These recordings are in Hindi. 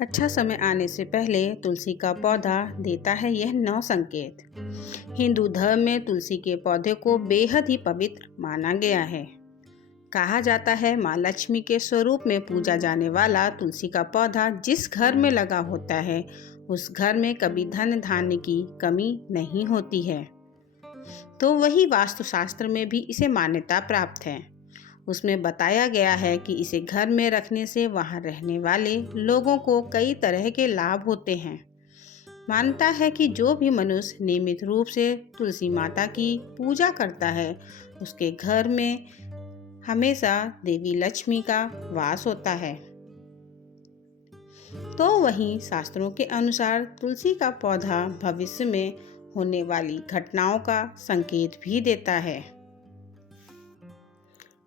अच्छा समय आने से पहले तुलसी का पौधा देता है यह 9 संकेत। हिंदू धर्म में तुलसी के पौधे को बेहद ही पवित्र माना गया है। कहा जाता है माँ लक्ष्मी के स्वरूप में पूजा जाने वाला तुलसी का पौधा जिस घर में लगा होता है उस घर में कभी धन धान्य की कमी नहीं होती है। तो वही वास्तुशास्त्र में भी इसे मान्यता प्राप्त है। उसमें बताया गया है कि इसे घर में रखने से वहां रहने वाले लोगों को कई तरह के लाभ होते हैं। मानता है कि जो भी मनुष्य नियमित रूप से तुलसी माता की पूजा करता है उसके घर में हमेशा देवी लक्ष्मी का वास होता है। तो वहीं शास्त्रों के अनुसार तुलसी का पौधा भविष्य में होने वाली घटनाओं का संकेत भी देता है।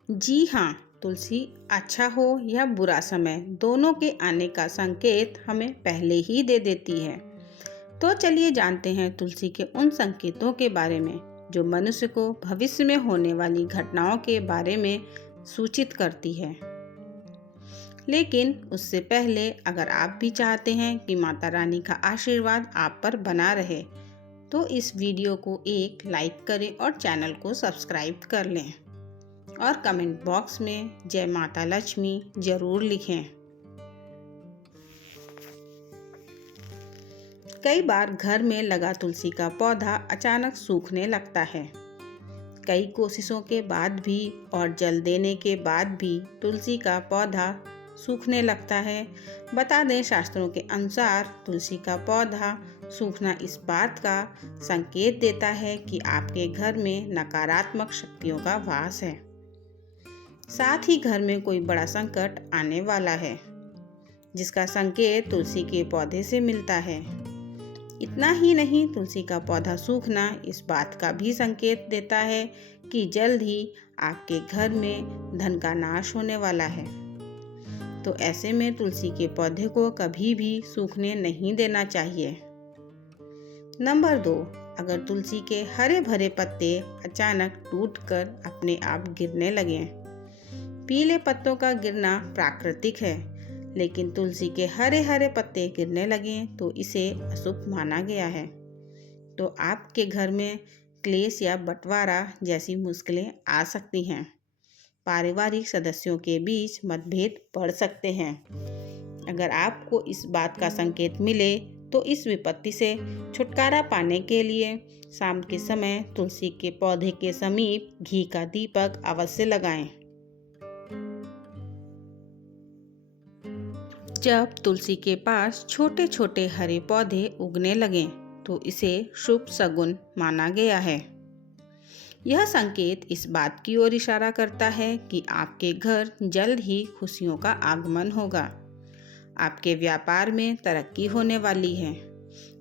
जी हाँ, तुलसी अच्छा हो या बुरा समय दोनों के आने का संकेत हमें पहले ही दे देती है। तो चलिए जानते हैं तुलसी के उन संकेतों के बारे में जो मनुष्य को भविष्य में होने वाली घटनाओं के बारे में सूचित करती है। लेकिन उससे पहले अगर आप भी चाहते हैं कि माता रानी का आशीर्वाद आप पर बना रहे तो इस वीडियो को एक लाइक करें और चैनल को सब्सक्राइब कर लें और कमेंट बॉक्स में जय माता लक्ष्मी जरूर लिखें। कई बार घर में लगा तुलसी का पौधा अचानक सूखने लगता है। कई कोशिशों के बाद भी और जल देने के बाद भी तुलसी का पौधा सूखने लगता है। बता दें शास्त्रों के अनुसार तुलसी का पौधा सूखना इस बात का संकेत देता है कि आपके घर में नकारात्मक शक्तियों का वास है। साथ ही घर में कोई बड़ा संकट आने वाला है जिसका संकेत तुलसी के पौधे से मिलता है। इतना ही नहीं, तुलसी का पौधा सूखना इस बात का भी संकेत देता है कि जल्द ही आपके घर में धन का नाश होने वाला है। तो ऐसे में तुलसी के पौधे को कभी भी सूखने नहीं देना चाहिए। नंबर 2, अगर तुलसी के हरे भरे पत्ते अचानक टूटकर अपने आप गिरने लगें। पीले पत्तों का गिरना प्राकृतिक है, लेकिन तुलसी के हरे हरे पत्ते गिरने लगें तो इसे अशुभ माना गया है। तो आपके घर में क्लेश या बंटवारा जैसी मुश्किलें आ सकती हैं। पारिवारिक सदस्यों के बीच मतभेद बढ़ सकते हैं। अगर आपको इस बात का संकेत मिले तो इस विपत्ति से छुटकारा पाने के लिए शाम के समय तुलसी के पौधे के समीप घी का दीपक अवश्य लगाएं। जब तुलसी के पास छोटे छोटे हरे पौधे उगने लगें तो इसे शुभ शगुन माना गया है। यह संकेत इस बात की ओर इशारा करता है कि आपके घर जल्द ही खुशियों का आगमन होगा। आपके व्यापार में तरक्की होने वाली है।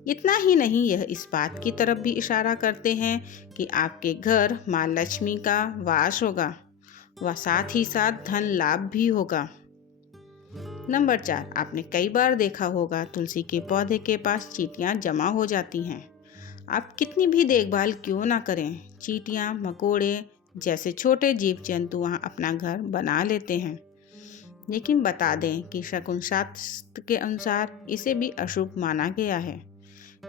इतना ही नहीं, यह इस बात की तरफ भी इशारा करते हैं कि आपके घर माँ लक्ष्मी का वास होगा व साथ ही साथ धन लाभ भी होगा। नंबर 4, आपने कई बार देखा होगा तुलसी के पौधे के पास चींटियां जमा हो जाती हैं। आप कितनी भी देखभाल क्यों ना करें, चींटियां मकोड़े जैसे छोटे जीव जंतु वहां अपना घर बना लेते हैं। लेकिन बता दें कि शकुन शास्त्र के अनुसार इसे भी अशुभ माना गया है।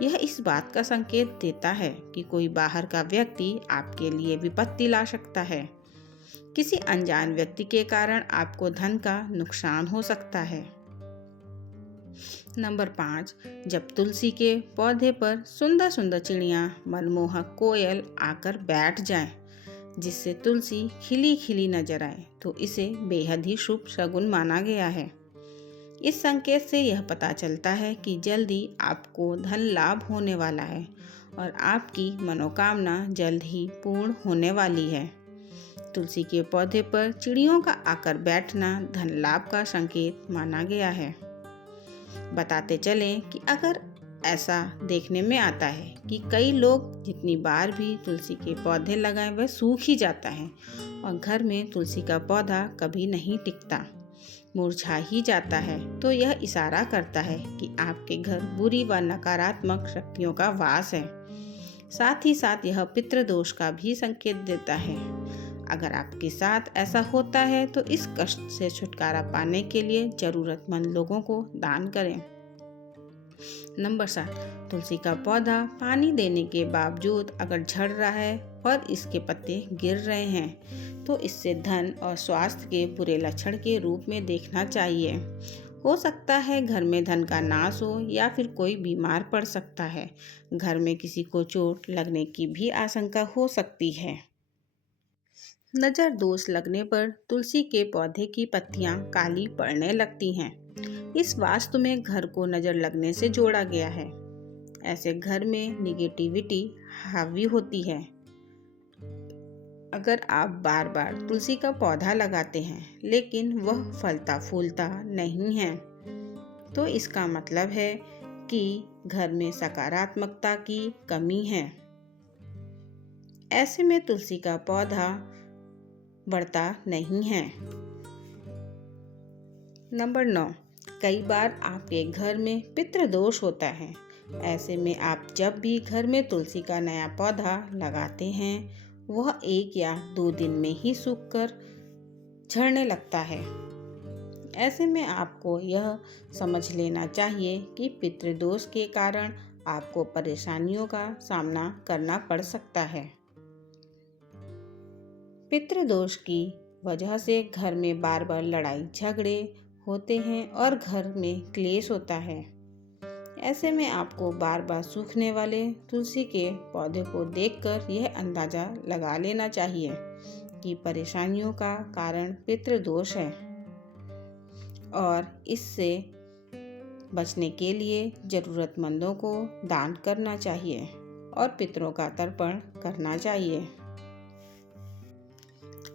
यह इस बात का संकेत देता है कि कोई बाहर का व्यक्ति आपके लिए विपत्ति ला सकता है। किसी अनजान व्यक्ति के कारण आपको धन का नुकसान हो सकता है। नंबर 5, जब तुलसी के पौधे पर सुंदर सुंदर चिड़ियाँ मनमोहक कोयल आकर बैठ जाएं, जिससे तुलसी खिली खिली नजर आए तो इसे बेहद ही शुभ शगुन माना गया है। इस संकेत से यह पता चलता है कि जल्दी आपको धन लाभ होने वाला है और आपकी मनोकामना जल्द ही पूर्ण होने वाली है। तुलसी के पौधे पर चिड़ियों का आकर बैठना धन लाभ का संकेत माना गया है। बताते चलें कि अगर ऐसा देखने में आता है कि कई लोग जितनी बार भी तुलसी के पौधे लगाएं वह सूख ही जाता है और घर में तुलसी का पौधा कभी नहीं टिकता, मुरझा ही जाता है, तो यह इशारा करता है कि आपके घर बुरी व नकारात्मक शक्तियों का वास है। साथ ही साथ यह पितृदोष का भी संकेत देता है। अगर आपके साथ ऐसा होता है तो इस कष्ट से छुटकारा पाने के लिए जरूरतमंद लोगों को दान करें। नंबर 7, तुलसी का पौधा पानी देने के बावजूद अगर झड़ रहा है और इसके पत्ते गिर रहे हैं तो इससे धन और स्वास्थ्य के बुरे लक्षण के रूप में देखना चाहिए। हो सकता है घर में धन का नाश हो या फिर कोई बीमार पड़ सकता है। घर में किसी को चोट लगने की भी आशंका हो सकती है। नज़र दोष लगने पर तुलसी के पौधे की पत्तियां काली पड़ने लगती हैं। इस वास्तु में घर को नज़र लगने से जोड़ा गया है। ऐसे घर में निगेटिविटी हावी होती है। अगर आप बार बार तुलसी का पौधा लगाते हैं लेकिन वह फलता फूलता नहीं है तो इसका मतलब है कि घर में सकारात्मकता की कमी है। ऐसे में तुलसी का पौधा बढ़ता नहीं है। नंबर 9, कई बार आपके घर में पितृदोष होता है। ऐसे में आप जब भी घर में तुलसी का नया पौधा लगाते हैं वह 1 या 2 दिन में ही सूखकर झड़ने लगता है। ऐसे में आपको यह समझ लेना चाहिए कि पितृदोष के कारण आपको परेशानियों का सामना करना पड़ सकता है। पितृदोष की वजह से घर में बार बार लड़ाई झगड़े होते हैं और घर में क्लेश होता है। ऐसे में आपको बार बार सूखने वाले तुलसी के पौधे को देखकर यह अंदाजा लगा लेना चाहिए कि परेशानियों का कारण पितृदोष है और इससे बचने के लिए जरूरतमंदों को दान करना चाहिए और पितरों का तर्पण करना चाहिए।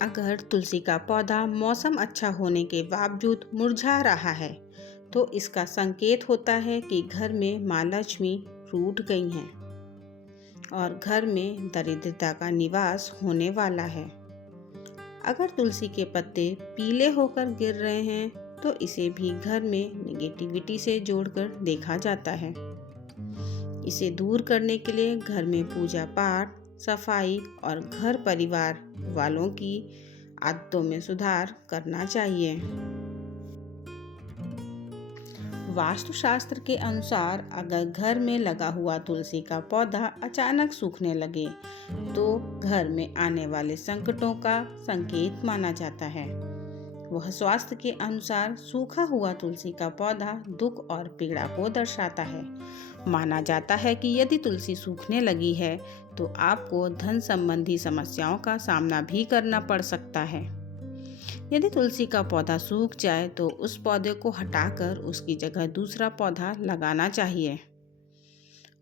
अगर तुलसी का पौधा मौसम अच्छा होने के बावजूद मुरझा रहा है तो इसका संकेत होता है कि घर में माँ लक्ष्मी रूठ गई हैं और घर में दरिद्रता का निवास होने वाला है। अगर तुलसी के पत्ते पीले होकर गिर रहे हैं तो इसे भी घर में नेगेटिविटी से जोड़कर देखा जाता है। इसे दूर करने के लिए घर में पूजा पाठ, सफाई और घर परिवार वालों की आदतों में सुधार करना चाहिए। वास्तुशास्त्र के अनुसार अगर घर में लगा हुआ तुलसी का पौधा अचानक सूखने लगे तो घर में आने वाले संकटों का संकेत माना जाता है। वह स्वास्थ्य के अनुसार सूखा हुआ तुलसी का पौधा दुख और पीड़ा को दर्शाता है। माना जाता है कि यदि तुलसी सूखने लगी है तो आपको धन संबंधी समस्याओं का सामना भी करना पड़ सकता है। यदि तुलसी का पौधा सूख जाए तो उस पौधे को हटाकर उसकी जगह दूसरा पौधा लगाना चाहिए।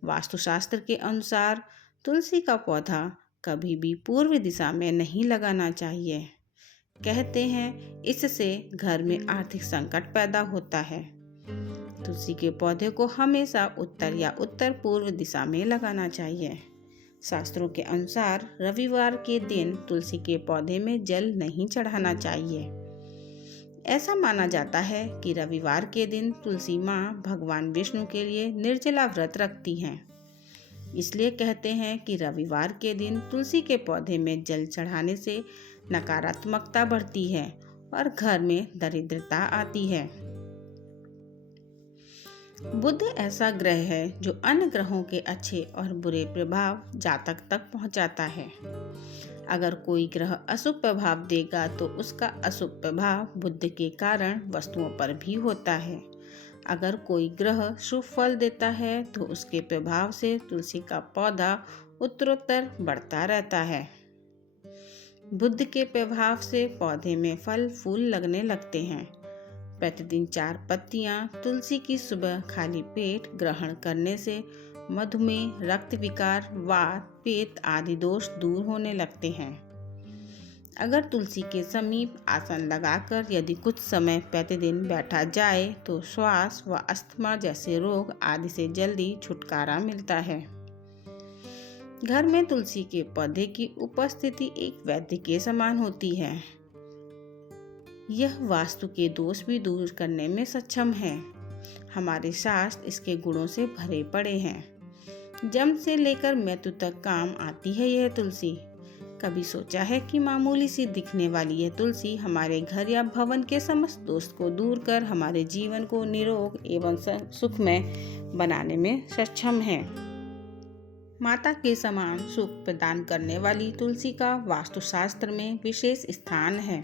वास्तुशास्त्र के अनुसार तुलसी का पौधा कभी भी पूर्व दिशा में नहीं लगाना चाहिए। कहते हैं इससे घर में आर्थिक संकट पैदा होता है। तुलसी के पौधे को हमेशा उत्तर या उत्तर पूर्व दिशा में लगाना चाहिए। शास्त्रों के अनुसार रविवार के दिन तुलसी के पौधे में जल नहीं चढ़ाना चाहिए। ऐसा माना जाता है कि रविवार के दिन तुलसी माँ भगवान विष्णु के लिए निर्जला व्रत रखती हैं। इसलिए कहते हैं कि रविवार के दिन तुलसी के पौधे में जल चढ़ाने से नकारात्मकता बढ़ती है और घर में दरिद्रता आती है। बुध ऐसा ग्रह है जो अन्य ग्रहों के अच्छे और बुरे प्रभाव जातक तक पहुंचाता है। अगर कोई ग्रह अशुभ प्रभाव देगा तो उसका अशुभ प्रभाव बुध के कारण वस्तुओं पर भी होता है। अगर कोई ग्रह शुभ फल देता है तो उसके प्रभाव से तुलसी का पौधा उत्तरोत्तर बढ़ता रहता है। बुध के प्रभाव से पौधे में फल फूल लगने लगते हैं। प्रतिदिन 4 पत्तियां तुलसी की सुबह खाली पेट ग्रहण करने से मधुमेह, रक्त विकार, वात, पित्त आदि दोष दूर होने लगते हैं। अगर तुलसी के समीप आसन लगाकर यदि कुछ समय प्रतिदिन बैठा जाए तो श्वास व अस्थमा जैसे रोग आदि से जल्दी छुटकारा मिलता है। घर में तुलसी के पौधे की उपस्थिति एक वैद्य के समान होती है। यह वास्तु के दोष भी दूर करने में सक्षम है। हमारे शास्त्र इसके गुणों से भरे पड़े हैं। जन्म से लेकर मृत्यु तक काम आती है यह तुलसी। कभी सोचा है कि मामूली सी दिखने वाली यह तुलसी हमारे घर या भवन के समस्त दोस्त को दूर कर हमारे जीवन को निरोग एवं सुखमय बनाने में सक्षम है। माता के समान सुख प्रदान करने वाली तुलसी का वास्तुशास्त्र में विशेष स्थान है।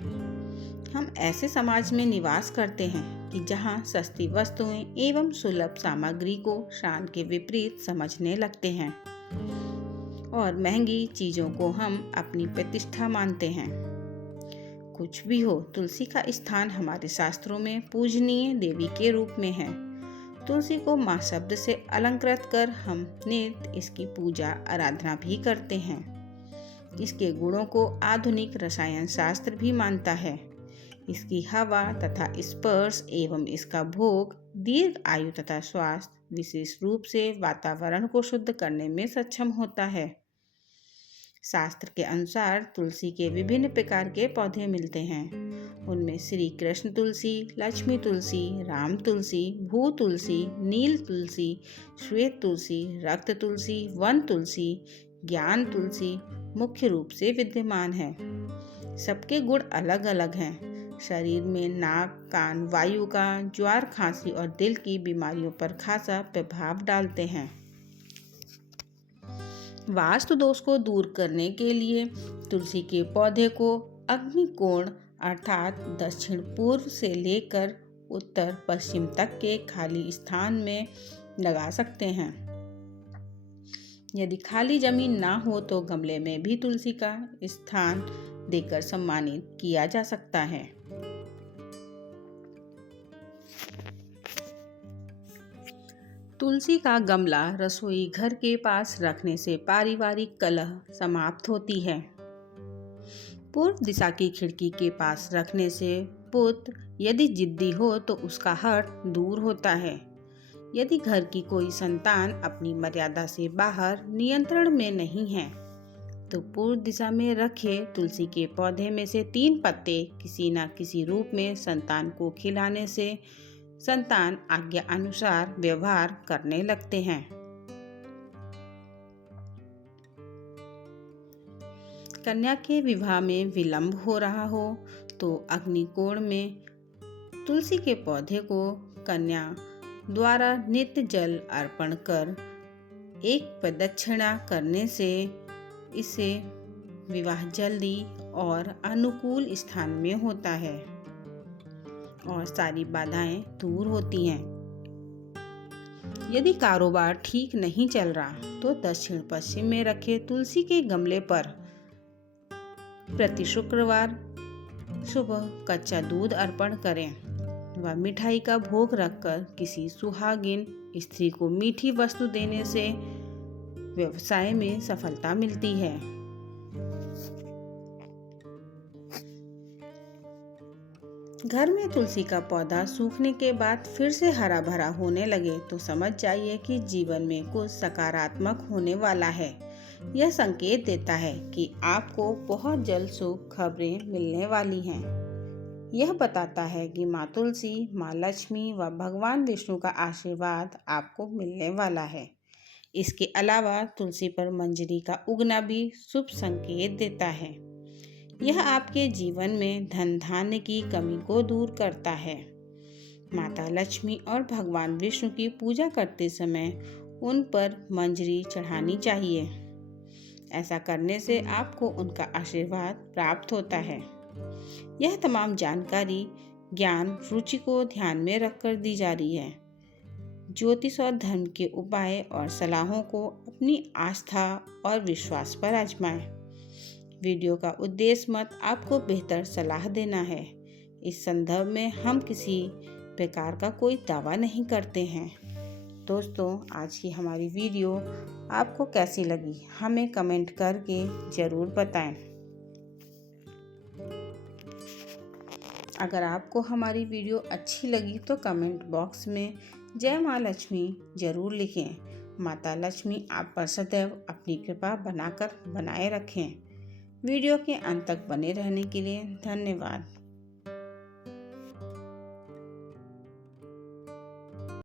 हम ऐसे समाज में निवास करते हैं कि जहां सस्ती वस्तुएं एवं सुलभ सामग्री को शान के विपरीत समझने लगते हैं और महंगी चीजों को हम अपनी प्रतिष्ठा मानते हैं। कुछ भी हो, तुलसी का स्थान हमारे शास्त्रों में पूजनीय देवी के रूप में है। तुलसी को माँ शब्द से अलंकृत कर हम नित्य इसकी पूजा आराधना भी करते हैं। इसके गुणों को आधुनिक रसायन शास्त्र भी मानता है। इसकी हवा तथा स्पर्श एवं इसका भोग दीर्घ आयु तथा स्वास्थ्य विशेष रूप से वातावरण को शुद्ध करने में सक्षम होता है। शास्त्र के अनुसार तुलसी के विभिन्न प्रकार के पौधे मिलते हैं। उनमें श्री कृष्ण तुलसी, लक्ष्मी तुलसी, राम तुलसी, भू तुलसी, नील तुलसी, श्वेत तुलसी, रक्त तुलसी, वन तुलसी, ज्ञान तुलसी मुख्य रूप से विद्यमान है। सबके गुण अलग अलग हैं। शरीर में नाक, कान, वायु का, ज्वर, खांसी और दिल की बीमारियों पर खासा प्रभाव डालते हैं। वास्तु दोष को दूर करने के लिए तुलसी के पौधे को अग्निकोण अर्थात दक्षिण पूर्व से लेकर उत्तर पश्चिम तक के खाली स्थान में लगा सकते हैं। यदि खाली जमीन ना हो तो गमले में भी तुलसी का स्थान देकर सम्मानित किया जा सकता है। तुलसी का गमला रसोई घर के पास रखने से पारिवारिक कलह समाप्त होती है। पूर्व दिशा की खिड़की के पास रखने से पुत्र यदि जिद्दी हो तो उसका हठ दूर होता है। यदि घर की कोई संतान अपनी मर्यादा से बाहर नियंत्रण में नहीं है तो पूर्व दिशा में रखे तुलसी के पौधे में से 3 पत्ते किसी न किसी रूप में संतान को खिलाने से संतान आज्ञा अनुसार व्यवहार करने लगते हैं। कन्या के विवाह में विलंब हो रहा हो तो अग्निकोण में तुलसी के पौधे को कन्या द्वारा नित्य जल अर्पण कर एक प्रदक्षिणा करने से इसे विवाह जल्दी और अनुकूल स्थान में होता है और सारी बाधाएं दूर होती हैं। यदि कारोबार ठीक नहीं चल रहा तो दक्षिण पश्चिम में रखे तुलसी के गमले पर प्रति शुक्रवार सुबह कच्चा दूध अर्पण करें व मिठाई का भोग रखकर किसी सुहागिन स्त्री को मीठी वस्तु देने से व्यवसाय में सफलता मिलती है। घर में तुलसी का पौधा सूखने के बाद फिर से हरा भरा होने लगे तो समझ जाइए कि जीवन में कुछ सकारात्मक होने वाला है। यह संकेत देता है कि आपको बहुत जल्द शुभ खबरें मिलने वाली हैं। यह बताता है कि माँ तुलसी, माँ लक्ष्मी व भगवान विष्णु का आशीर्वाद आपको मिलने वाला है। इसके अलावा तुलसी पर मंजरी का उगना भी शुभ संकेत देता है। यह आपके जीवन में धन धान्य की कमी को दूर करता है। माता लक्ष्मी और भगवान विष्णु की पूजा करते समय उन पर मंजरी चढ़ानी चाहिए। ऐसा करने से आपको उनका आशीर्वाद प्राप्त होता है। यह तमाम जानकारी ज्ञान रुचि को ध्यान में रखकर दी जा रही है। ज्योतिष और धर्म के उपाय और सलाहों को अपनी आस्था और विश्वास पर आजमाएं। वीडियो का उद्देश्य मत आपको बेहतर सलाह देना है। इस संदर्भ में हम किसी प्रकार का कोई दावा नहीं करते हैं। दोस्तों, आज की हमारी वीडियो आपको कैसी लगी हमें कमेंट करके ज़रूर बताएं। अगर आपको हमारी वीडियो अच्छी लगी तो कमेंट बॉक्स में जय माँ लक्ष्मी ज़रूर लिखें। माता लक्ष्मी आप पर सदैव अपनी कृपा बनाए रखें। वीडियो के अंत तक बने रहने के लिए धन्यवाद।